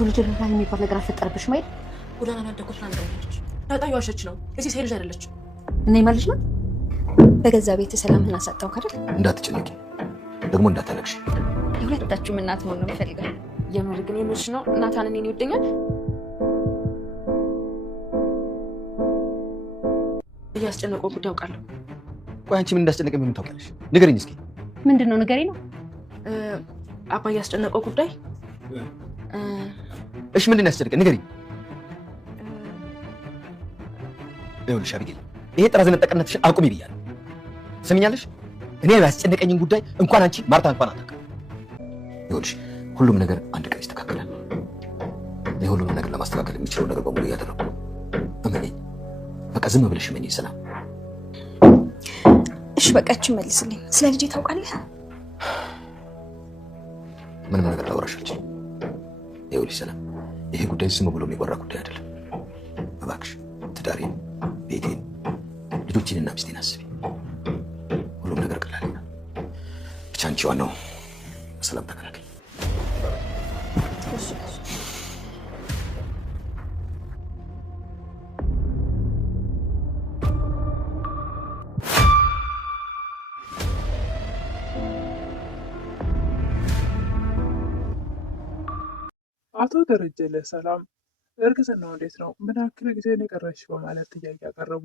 የሰው ልጅ ርህራሄ የሚባል ነገር አልፈጠረብሽም አይደል? ጎዳና ያደኩት ምናምን ነች። ዳጣ ዋሸች ነው። እዚህ ሴት ልጅ አይደለችም። እና ይማልሽ ነው በገዛ ቤት ሰላምህን አሳጣው አይደል? እንዳትጨነቂ ደግሞ እንዳታለቅሽ። የሁለታችሁም እናት መሆን ነው የምፈልገው። የምር ግን የምልሽ ነው ናታን እኔን ይወደኛል? እያስጨነቀው ጉዳይ አውቃለሁ። ቆይ አንቺ ምን እንዳስጨነቀኝ ምን ታውቂያለሽ? ንገረኝ እስኪ። ምንድነው ንገረኝ ነው? አባ እያስጨነቀው ጉዳይ እሺ ምንድን ነው ያስጨነቀኝ? ንገረኝ። ይኸውልሽ አቢጌል፣ ይሄ ጥራዝ ነጠቅነትሽን አቁሚ ብያለሁ። ትሰሚኛለሽ? እኔ ያስጨነቀኝን ጉዳይ እንኳን አንቺ ማርታ እንኳን አታውቅም። ይኸውልሽ ሁሉም ነገር አንድ ቀን ይስተካከላል። እኔ ሁሉም ነገር ለማስተካከል የሚችለው ነገር በሙሉ እያደረኩ ነው። እመኚኝ። በቃ ዝም ብለሽ እመኚኝ ሰላም። እሺ በቃችን መልስልኝ። ስለ ልጄ ታውቃለህ? ምንም ነገር ላወራሽ አልችልም። ይኸውልሽ ሰላም፣ ይሄ ጉዳይ ዝም ብሎ የሚወራ ጉዳይ አይደለም። እባክሽ ትዳሬን፣ ቤቴን፣ ልጆቼንና ሚስቴን አስቢ። ሁሉም ነገር ቀላል ነው። ብቻ አንቺ ዋናው በሰላም ተገናኝ። አቶ ደረጀ ለሰላም እርግዝናው እንዴት ነው? ምን ያክል ጊዜ ነው የቀረሽ? በማለት ጥያቄ ያቀረቡ።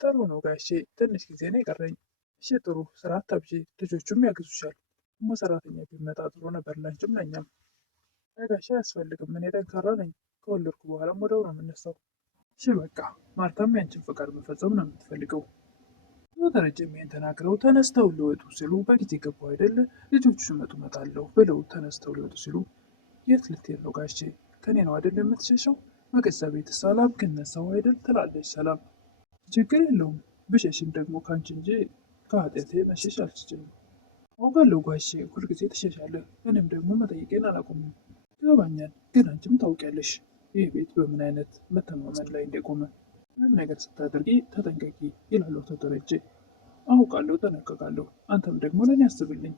ጥሩ ነው ጋሼ፣ ትንሽ ጊዜ ነው የቀረኝ። እሺ ጥሩ፣ ስራ አታብዢ፣ ልጆቹም ያግዙሻል። ደግሞ ሰራተኛ ቢመጣ ጥሩ ነበር፣ ላንቺም ለኛም። አይ ጋሼ አያስፈልግም፣ እኔ ጠንካራ ነኝ። ከወለድኩ በኋላም ወደው ነው የምነሳው። እሺ በቃ ማርታም ያንቺን ፈቃድ መፈጸም ነው የምትፈልገው። አቶ ደረጀም ይሄን ተናግረው ተነስተው ሊወጡ ሲሉ በጊዜ ገባው አይደል? ልጆቹ ሲመጡ እመጣለሁ ብለው ተነስተው ሊወጡ ሲሉ የት ልትሄድ ነው ጋሼ? ከኔ ነው አይደል የምትሸሸው? በገዛ ቤት ሰላም ከነሳው አይደል ትላለች ሰላም። ችግር የለውም ብሸሽም ደግሞ ከአንቺ እንጂ ከኃጢአቴ መሸሽ አልችልም። አውቃለሁ ጋሼ፣ ሁልጊዜ ትሸሻለህ። እኔም ደግሞ መጠየቄን አላቆምም። ይገባኛል፣ ግን አንቺም ታውቂያለሽ ይህ ቤት በምን አይነት መተማመን ላይ እንደቆመ። ምንም ነገር ስታደርጊ ተጠንቀቂ ይላሉ አቶ ደረጀ። አውቃለሁ፣ ጠነቀቃለሁ። አንተም ደግሞ ለእኔ አስብልኝ።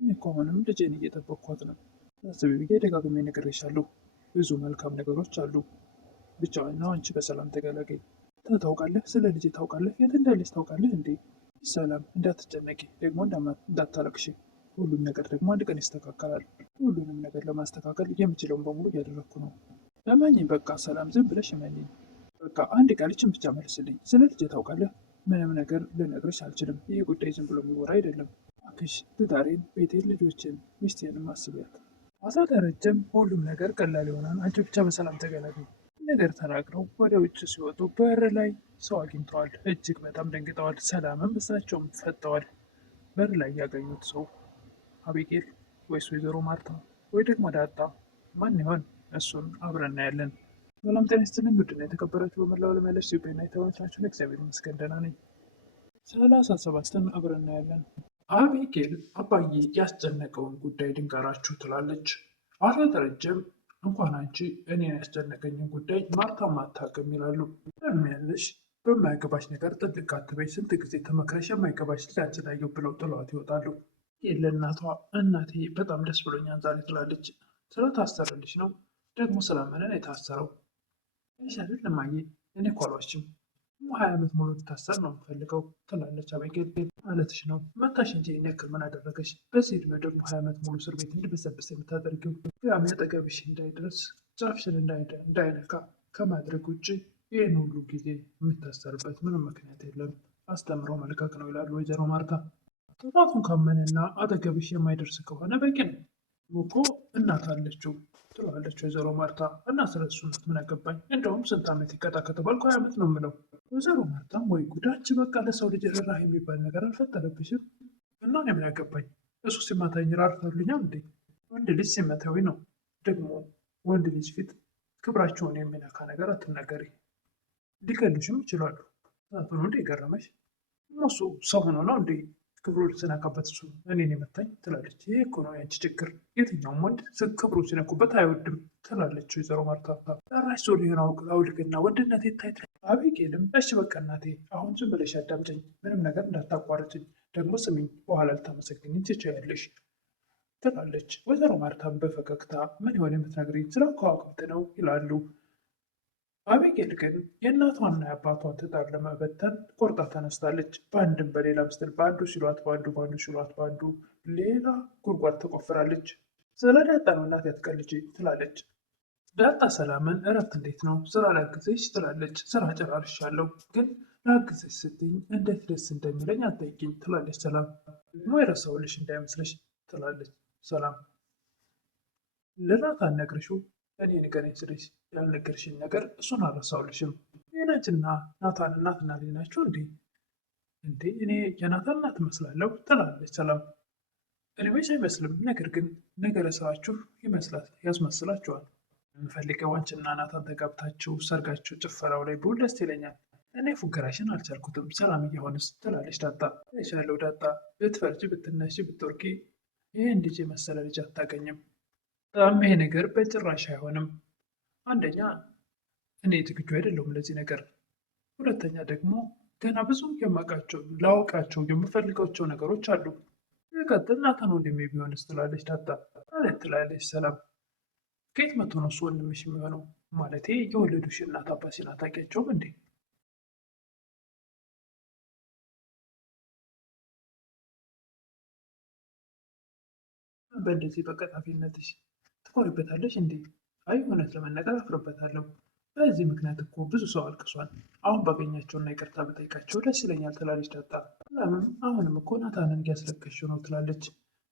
እኔ እኮ አሁንም ልጄን እየጠበቅኳት ነው። አስቢ ብዬ ደጋግሜ ነግሬሻለሁ። ብዙ መልካም ነገሮች አሉ። ብቻዋን ነው አንቺ በሰላም ተገላገይ። ታውቃለህ፣ ስለ ልጄ ታውቃለህ፣ የት እንዳለች ታውቃለህ እንዴ? ሰላም እንዳትጨነቂ፣ ደግሞ እንዳታለቅሽ። ሁሉም ነገር ደግሞ አንድ ቀን ይስተካከላል። ሁሉንም ነገር ለማስተካከል የምችለውን በሙሉ እያደረግኩ ነው። እመኚኝ በቃ ሰላም፣ ዝም ብለሽ እመኚኝ። በቃ አንድ ቃልችን ብቻ መልስልኝ። ስለ ልጄ ታውቃለህ? ምንም ነገር ልነግርሽ አልችልም። ይህ ጉዳይ ዝም ብሎ የሚወራ አይደለም። እባክሽ ትዳሬን፣ ቤቴን፣ ልጆችን፣ ሚስቴንም አስቢያት። አቶ ደረጀም ሁሉም ነገር ቀላል ይሆናል፣ አንቺ ብቻ በሰላም ተገላገይ ነገር ተናግረው ወደ ውጭ ሲወጡ በር ላይ ሰው አግኝተዋል። እጅግ በጣም ደንግጠዋል። ሰላምም እሳቸውም ፈጠዋል። በር ላይ ያገኙት ሰው አቢጌል ወይስ ወይዘሮ ማርታ ወይ ደግሞ ዳጣ ማን ይሆን? እሱን አብረን እናያለን። ሰላም ጤና ይስጥልኝ ውድና የተከበራችሁ በመላው ዓለም ያላችሁ ኢትዮጵያና የተመቻችሁን እግዚአብሔር ይመስገን ደህና ነኝ። 37ን አብረን እናያለን። አቢጌል አባዬ ያስጨነቀውን ጉዳይ ድንገራችሁ ትላለች። አቶ ደረጀም እንኳን አንቺ እኔን ያስጨነቀኝን ጉዳይ ማርታም አታውቅም ይላሉ። ያለሽ በማይገባሽ ነገር ጥልቅ አትበይ፣ ስንት ጊዜ ተመክረሽ የማይገባሽ ላጭላየው ብለው ጥለዋት ይወጣሉ። ይህ ለእናቷ እናቴ በጣም ደስ ብሎኛል ዛሬ ትላለች። ስለታሰረልሽ ነው ደግሞ ስለምንን የታሰረው ይሻል ለማየ እኔ እኮ አልዋሽም። 20 ዓመት ሙሉ ልታሰር ነው የምፈልገው ትላለች አቢጌል። ማለትሽ ነው መታሽ እንጂ ይህን ያክል ምን አደረገሽ? በዚህ ዕድሜ ደግሞ 20 ዓመት ሙሉ እስር ቤት እንድበሰብስ የምታደርጊው ያም አጠገብሽ እንዳይደርስ ጫፍሽን እንዳይነካ ከማድረግ ውጭ ይህን ሁሉ ጊዜ የምታሰርበት ምንም ምክንያት የለም። አስተምሮ መልቀቅ ነው ይላሉ ወይዘሮ ማርታ። ጥፋቱን ካመነና አጠገብሽ የማይደርስ ከሆነ በቂ ነው እኮ እናት አለችው ትላለች ወይዘሮ ማርታ። እና ስለሱ ምን አገባኝ? እንደውም ስንት ዓመት ይቀጣ ከተባልኩ 20 ዓመት ነው የምለው። ወይዘሮ ማርታም ወይ ጉዳች፣ በቃ ለሰው ልጅ ርህራሄ የሚባል ነገር አልፈጠረብሽም? እና እኔ ምን ያገባኝ? እሱ ሲመታኝ ራርታሉኛል እንዴ? ወንድ ልጅ ሲመታዊ ነው። ደግሞ ወንድ ልጅ ፊት ክብራቸውን የሚነካ ነገር አትናገሪ። ሊገሉሽም ይችላሉ። ዛቱ ነው እንዴ የገረመሽ? እሱ ሰው ሆኖ ነው እንዴ ክብሩ ሲነካበት እሱ እኔን የመታኝ ትላለች። ይሄ እኮ ነው ያንቺ ችግር። የትኛውም ወንድ ክብሩ ሲነኩበት አይወድም ትላለች ወይዘሮ ማርታ። ራሽ ሶሊሆን አውልቅና ወንድነት ይታይ። አቢጌልም እሺ በቃ እናቴ አሁን ዝም ብለሽ አዳምጪኝ፣ ምንም ነገር እንዳታቋርጭኝ። ደግሞ ስሚኝ፣ በኋላ ልታመሰግኝ ትችያለሽ። ትላለች። ወይዘሮ ማርታም በፈገግታ ምን ይሆን የምትነግሪኝ? ስለ ከዋክብት ነው ይላሉ። አቤጌል ግን የእናቷና የአባቷን ትዳር ለመበተን ቆርጣ ተነስታለች። በአንድም በሌላም ስትል በአንዱ ሲሏት በአንዱ ሲሏት በአንዱ ሌላ ጉድጓድ ትቆፍራለች። ስለ ዳጣ ነው እናት ያትቀልጅ ትላለች። ዳጣ ሰላምን እረፍት እንዴት ነው ስራ ላግዝሽ ትላለች። ስራ ጨራርሻለሁ ግን ላግዝሽ ስትኝ እንዴት ደስ እንደሚለኝ አትጠይቂኝ ትላለች ሰላም። ደግሞ የረሳሁልሽ እንዳይመስልሽ ትላለች ሰላም። ለናታን ነግረሽው እኔ ንገረኝ ስልሽ ያልነገርሽኝ ነገር እሱን አልረሳሁልሽም። ሌናችና ናታን እናትና ልጅ ናቸው እንዴ? እኔ የናታን እናት እመስላለሁ ትላለች ሰላም። እድሜሽ አይመስልም፣ ነገር ግን ነገረ ስራችሁ ያስመስላችኋል። የምፈልገው አንቺና ናታን ተጋብታችሁ ሰርጋችሁ ጭፈራው ላይ ብውል ደስ ይለኛል። እኔ ፉገራሽን አልቻልኩትም። ሰላም እየሆንስ ትላለች ዳጣ። ያለው ዳጣ ብትፈርጂ ብትነሺ ብትወርቂ ይህን ልጅ የመሰለ ልጅ አታገኝም። በጣም ይሄ ነገር በጭራሽ አይሆንም። አንደኛ እኔ ዝግጁ አይደለሁም ለዚህ ነገር፣ ሁለተኛ ደግሞ ገና ብዙ ላውቃቸው የምፈልጋቸው ነገሮች አሉ። ይቀጥል ናታን ወንድሜ ቢሆንስ ትላለች ዳጣ። ማለት ትላለች ሰላም። ከየት መቶ ነው እሱ ወንድምሽ የሚሆነው? ማለቴ የወለዱሽ እናት አባትሽን አታውቂያቸውም እንዴ? በእንደዚህ በቀጣፊነትሽ ትኮሪበታለሽ እንዴ? አይ እውነት ለመናገር አፍርበታለሁ። በዚህ ምክንያት እኮ ብዙ ሰው አልቅሷል። አሁን ባገኛቸውና ይቅርታ ብጠይቃቸው ደስ ይለኛል ትላለች ዳጣ። ሰላምም አሁንም እኮ ናታንን እያስለቀሽው ነው ትላለች።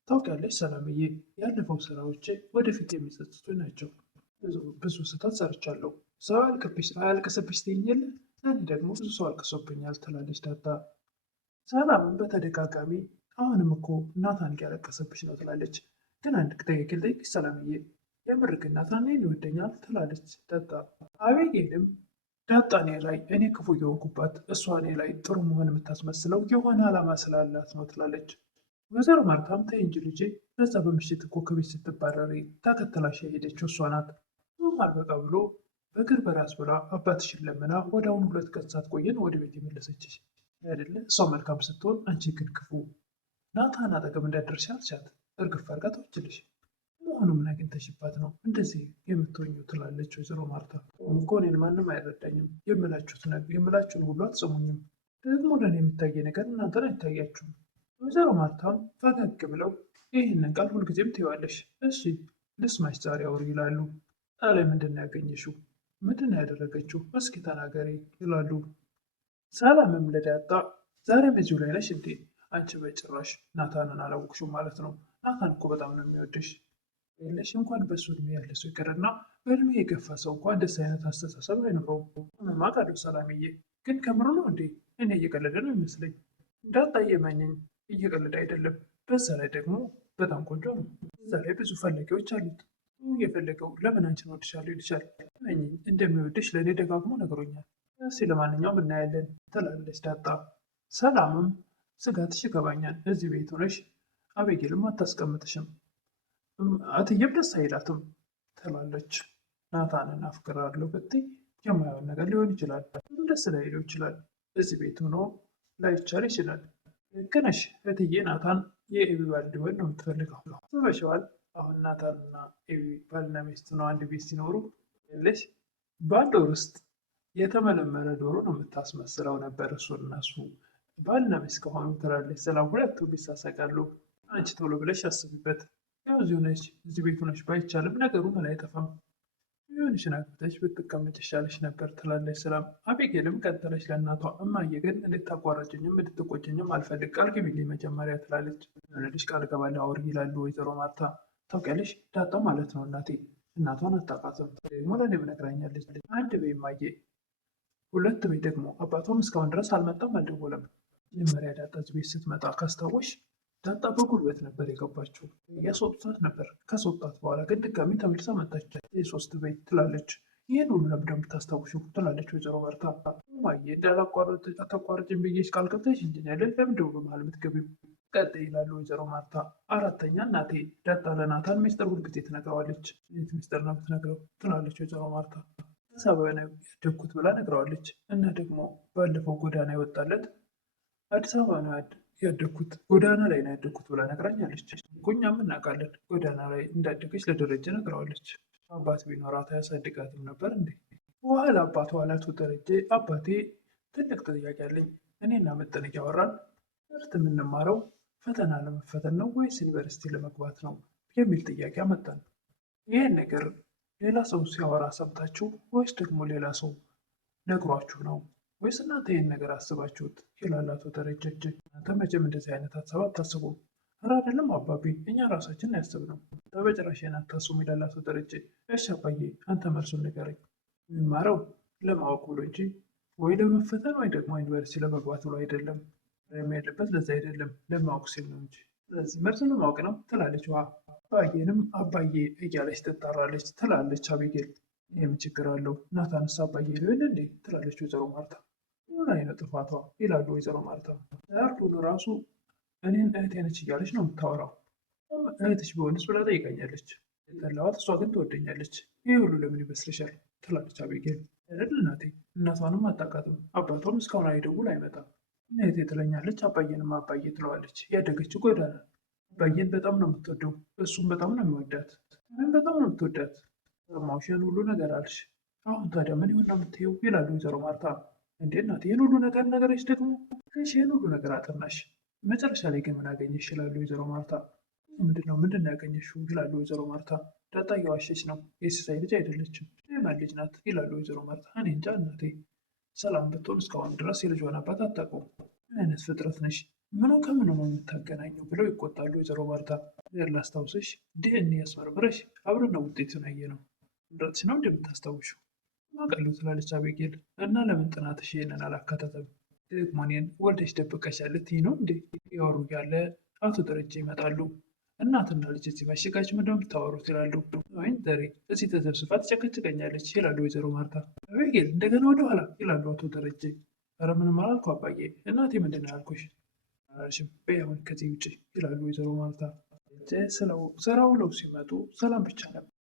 ታውቂያለሽ ሰላምዬ፣ ያለፈው ስራዎቼ ወደፊት የሚጸጽቱኝ ናቸው። ብዙ ስህተት ሰርቻለሁ። ሰው አያልቅስብሽ ትይኝ የለ፣ እኔ ደግሞ ብዙ ሰው አልቅሶብኛል ትላለች ዳጣ። ሰላምም በተደጋጋሚ አሁንም እኮ ናታን እያለቀሰብሽ ነው ትላለች። ግን አንድ ጥያቄ ልጠይቅሽ ሰላምዬ፣ የምር ግን ናታን እኔን ይወደኛል ትላለች ዳጣ። አቤጌልም ዳጣ እኔ ላይ እኔ ክፉ እየሆንኩባት እሷ እኔ ላይ ጥሩ መሆን የምታስመስለው የሆነ ዓላማ ስላላት ነው ትላለች። ወይዘሮ ማርታም ተይ እንጂ ልጄ፣ ለዛ በምሽት እኮ ከቤት ስትባረሪ ተከትላሽ የሄደችው እሷ ናት። አልበቃ ብሎ በእግር በራስ ብላ አባትሽን ለምና ወደ አሁኑ 2 ቀን ሳትቆየን ወደ ቤት የመለሰችሽ አይደለ? እሷ መልካም ስትሆን አንቺ ግን ክፉ። ናታን አጠገብ እንዳደርሽ አልሻት እርግፍ አድርጋ ተወችልሽ። መሆኑ ምን አግኝተሽባት ነው እንደዚህ የምትሆኙ ትላለች ወይዘሮ ማርታ። እኮ እኔን ማንም አይረዳኝም፣ የምላችሁን ሁሉ አትሰሙኝም። ደግሞ ለእኔ የሚታየ ነገር እናንተን አይታያችሁም። ወይዘሮ ማርታም ፈገግ ብለው ይህንን ቃል ሁልጊዜም ትይዋለሽ፣ እሺ ልስማሽ ዛሬ አውሪ ይላሉ። ላይ ምንድን ነው ያገኘሽው? ምንድን ነው ያደረገችው? እስኪ ተናገሪ ይላሉ። ሰላምም ለዳጣ ዛሬም እዚሁ ላይ ነሽ እንዴ? አንቺ በጭራሽ ናታንን አላወቅሽው ማለት ነው። ናታን እኮ በጣም ነው የሚወድሽ። የለሽ እንኳን በሱ እድሜ ያለ ሰው ይቅርና በእድሜ የገፋ ሰው እንኳን እንደዚህ አይነት አስተሳሰብ አይኖረውም። ማቃሉ ሰላምዬ፣ ግን ከምሩ ነው እንዴ? እኔ እየቀለደ ነው ይመስለኝ። ዳጣ እየመኘኝ እየቀለደ አይደለም። በዛ ላይ ደግሞ በጣም ቆንጆ ነው። እዛ ላይ ብዙ ፈላጊዎች አሉት። የፈለገው ለምን አንቺን ወድሻለሁ ይልሻል። እንደሚወድሽ ለእኔ ደጋግሞ ነግሮኛል። እስኪ ለማንኛውም እናያለን ትላለች ዳጣ። ሰላምም ስጋትሽ ይገባኛል፣ እዚህ ቤት ሆነሽ አቤጌልም አታስቀምጥሽም፣ እትዬም ደስ አይላትም ትላለች። ናታንን አፍቅራለሁ ብትይ የማይሆን ነገር ሊሆን ይችላል፣ ደስ ላይለው ይችላል። እዚህ ቤት ሆኖ ላይቻል ይችላል። ልክ ነሽ እትዬ፣ ናታን የኤቢ ባል ሊሆን ነው የምትፈልገው። ስበሸዋል። አሁን ናታንና ኤቢ ባልና ሚስት ነው አንድ ቤት ሲኖሩ የለሽ በአንድ ወር ውስጥ የተመለመለ ዶሮ ነው የምታስመስለው ነበር እሱ እነሱ ባልና ሚስት ከሆኑ ትላለች ሰላም። ሁለቱ ቢሳሳቃሉ። አንቺ ቶሎ ብለሽ አስቢበት። ያው እዚህ ቤት ሆነሽ ባይቻልም ነገሩ ምን አይጠፋም። የሆንሽን አግብተሽ ብትቀመጭ ይሻልሽ ነበር ትላለች ሰላም። አቤጌልም ቀጠለች ለእናቷ፣ እማዬ ግን እንድታቋረጭኝም እንድትቆጭኝም አልፈልግ፣ ቃል ግቢልኝ መጀመሪያ ትላለች። ልጅ ቃል ገባለሁ አውሪ ይላሉ ወይዘሮ ማርታ። ታውቂያለሽ ዳጣ ማለት ነው እናቴ፣ እናቷን አታውቃትም። ደግሞ ለእኔም ነግራኛለች። አንድ በይ እማዬ፣ ሁለት በይ ደግሞ አባቷም እስካሁን ድረስ አልመጣም አልደወለም። መጀመሪያ ዳጣ እዚህ ቤት ስትመጣ ካስታወሽ ዳጣ በጉልበት ነበር የገባችው፣ ያስወጡታት ነበር። ካስወጣት በኋላ ግን ድጋሚ ተመልሳ መጣች። የሶስት ቤት ትላለች። ይህን ሁሉ ለምንድን ነው የምታስታውሽው ትላለች ወይዘሮ ማርታ። እማዬ እንዳላቋርጭን ብዬሽ ቃል ገብተሽ እንጂ ያለ ለምንድን ነው በመሀል የምትገቢው? ቀጥይ ይላሉ ወይዘሮ ማርታ። አራተኛ እናቴ ዳጣ ለናታን ሚስጥር ሁልጊዜ ትነግረዋለች። የት ሚስጥር ነው የምትነግረው ትላለች ወይዘሮ ማርታ። ሰበብ ነው ያደግኩት ብላ ነግረዋለች። እና ደግሞ ባለፈው ጎዳና የወጣለት አዲስ አበባ ነው ያደግኩት ጎዳና ላይ ነው ያደግኩት ብላ ነግራኛለች እኮ። እኛም እናውቃለን ጎዳና ላይ እንዳደገች ለደረጀ ነግረዋለች። አባት ቢኖራት አያሳድጋትም ነበር እንዴ? በኋላ አባቷ አላቶ ደረጀ አባቴ ትልቅ ጥያቄ አለኝ። እኔና መጠን እያወራን ትምህርት የምንማረው ፈተና ለመፈተን ነው ወይስ ዩኒቨርሲቲ ለመግባት ነው የሚል ጥያቄ አመጣን። ይህን ነገር ሌላ ሰው ሲያወራ ሰምታችሁ ወይስ ደግሞ ሌላ ሰው ነግሯችሁ ነው ወይስ እናንተ ይህን ነገር አስባችሁት? ይላል አቶ ደረጀ። እናንተ መቼም እንደዚህ አይነት ሀሳብ አታስቡም። ኧረ አይደለም አባቢ፣ እኛ ራሳችንን ያስብነው። በመጨረሻ አታስቡም ይላል አቶ ደረጀ። እሺ አባዬ አንተ መልሱን ንገረኝ። የሚማረው ለማወቅ ብሎ እንጂ ወይ ለመፈተን ወይ ደግሞ ዩኒቨርሲቲ ለመግባት ብሎ አይደለም። ያለበት ለዛ አይደለም ለማወቅ ሲል ነው እንጂ። ስለዚህ መልሱን ለማወቅ ነው ትላለች ውሃ። አባዬንም አባዬ እያለች ትጣራለች ትላለች አቢጌል። ይህም ችግር አለው ናታንስ አባዬ ሊሆን እንዴ ትላለች ወይዘሮ ማርታ። ምን አይነት ጥፋቷ ይላሉ ወይዘሮ ማርታ። ዳርቱን ራሱ እኔን እህቴ ነች እያለች ነው የምታወራው። እህትሽ ቢሆንስ ብላ ጠይቀኛለች። የጠላዋት እሷ ግን ትወደኛለች። ይህ ሁሉ ለምን ይመስልሻል ትላለች አቢጌል። አይደል እናቴ፣ እናቷንም አታውቃትም፣ አባቷም እስካሁን አይደውል አይመጣም። እህቴ ትለኛለች፣ አባዬንም አባዬ ትለዋለች። ያደገችው ጎዳና። አባዬን በጣም ነው የምትወደው፣ እሱም በጣም ነው የሚወዳት። እኔም በጣም ነው የምትወዳት። ሰማሁሽን ሁሉ ነገር አልሽ። አሁን ታዲያ ምን ይሆን ነው የምትይው ይላሉ ወይዘሮ ማርታ። እንዴ እናቴ፣ ይህን ሁሉ ነገር ነገረች ደግሞ ከሽ ይህን ሁሉ ነገር አጠናሽ፣ መጨረሻ ላይ ግን ምን አገኘሽ ይላሉ ወይዘሮ ማርታ። ምንድን ነው ያገኘሽው ይላሉ ወይዘሮ ማርታ። ዳጣ እየዋሸች ነው፣ የሲሳይ ልጅ አይደለችም፣ የማን ልጅ ናት ይላሉ ወይዘሮ ማርታ። እኔ እንጃ እናቴ፣ ሰላም ብትሆን እስካሁን ድረስ የልጇን አባት አታውቀውም። ምን አይነት ፍጥረት ነሽ? ምኑ ከምኑ ነው የምታገናኘው ብለው ይቆጣሉ ወይዘሮ ማርታ። ላስታውስሽ፣ ዲኤንኤ ያስመርምረሽ አብረን ነው ውጤቱን ያየ ነው። ምረጥሽ ነው እንደምታስታውሽው ማቀሉ ትላለች አቤጌል። እና ለምን ጥናትሽ ይህንን አላካተተም? ደግሞ እኔን ወልደሽ ደብቀሻል ልትይ ነው እንዴ? ያወሩ ያለ አቶ ደረጀ ይመጣሉ። እናትና ልጅ እዚህ መሽጋችሁ ምንድን ነው የምታወሩት ይላሉ። ወይም ዘሬ እዚህ ተዘብስፋ ትጨቀጭቀኛለች ይላሉ ወይዘሮ ማርታ። አቤጌል እንደገና ወደኋላ ይላሉ አቶ ደረጀ። ኧረ ምንም አላልኩ አባዬ፣ እናቴ ምንድን ነው ያልኩሽ? አላልሽም፣ በይ አሁን ከዚህ ውጭ ይላሉ ወይዘሮ ማርታ። ስራ ውለው ሲመጡ ሰላም ብቻ ነበር።